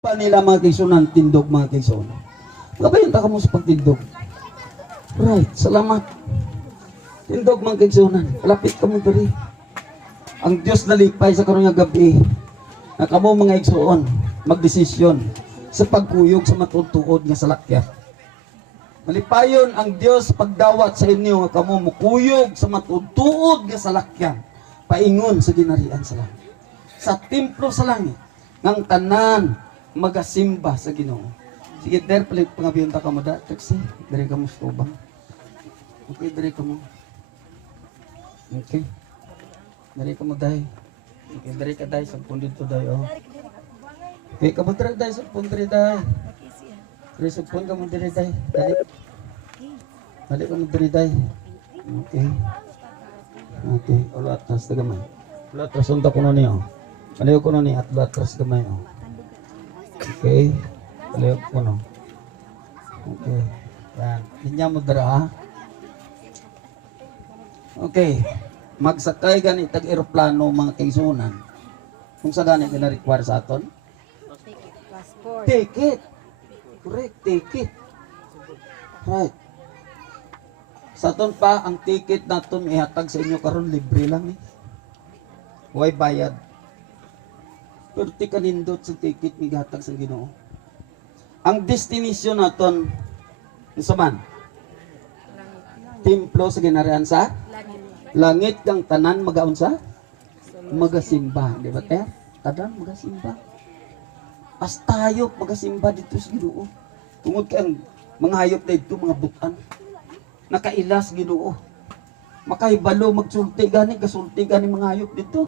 Pa nila mga kaigsunan, tindog mga kaigsunan. Gabayan ta kamo sa pagtindog. Right, salamat. Tindog mga kaigsunan, lapit kamo diri. Ang Dios nalipay sa karong nga gabi na kamo mga igsuon magdesisyon sa pagkuyog sa matutuod nga salakyan. Malipayon ang Dios pagdawat sa inyo nga kamo mukuyog sa matutuod nga salakyan paingon sa ginarian sa langit. Sa templo sa langit ngang tanan magasimba sa Ginoo. Sige, der palit pangabiyon ta kamo da, taxi, diri kamo sa ubang. Okay, diri kamo. Okay. Diri kamo dai. Okay, diri ka dai sa pundit to dai oh. Okay, kamo diri dai sa pundit dai. Diri sa pundit kamo diri dai. Dali. Dali kamo diri dai. Okay. Okay, ulo atas gamay. Ulo atas unta kuno niyo. Aliyo kuno ni at atas gamay oh. Okay. Aliyo kuno. Okay. Yan. Linya mo dara ha. Okay. Magsakay gani tag eroplano mga kaigsunan. Kung sa gani gina-require sa aton? Ticket. Correct, ticket. Right. Sa aton pa ang ticket naton ihatag sa inyo karon libre lang ni. Huwag bayad. Pero ti kanindot sa ticket migatag sa Ginoo. Ang destination naton unsa man? Templo sa ginarian sa langit kang tanan magaunsa? Magasimba, di ba te? Tanan magasimba. As tayo magasimba dito sa Ginoo. Tungod kay ang mga hayop dito mga butan. Nakailas Ginoo. Makahibalo magsulti gani, gasulti gani mga hayop dito.